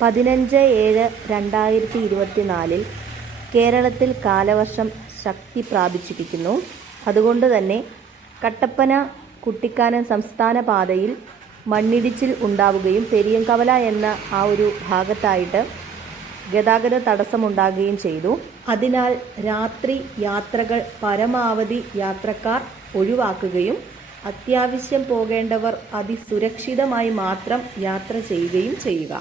പതിനഞ്ച് ഏഴ് രണ്ടായിരത്തി ഇരുപത്തിനാലിൽ കേരളത്തിൽ കാലവർഷം ശക്തി പ്രാപിച്ചിരിക്കുന്നു. അതുകൊണ്ട് തന്നെ കട്ടപ്പന കുട്ടിക്കാനം സംസ്ഥാന പാതയിൽ മണ്ണിടിച്ചിൽ ഉണ്ടാവുകയും പെരിയംകവല എന്ന ആ ഒരു ഭാഗത്തായിട്ട് ഗതാഗത തടസ്സമുണ്ടാകുകയും ചെയ്തു. അതിനാൽ രാത്രി യാത്രകൾ പരമാവധി യാത്രക്കാർ ഒഴിവാക്കുകയും അത്യാവശ്യം പോകേണ്ടവർ അതിസുരക്ഷിതമായി മാത്രം യാത്ര ചെയ്യുകയും ചെയ്യുക.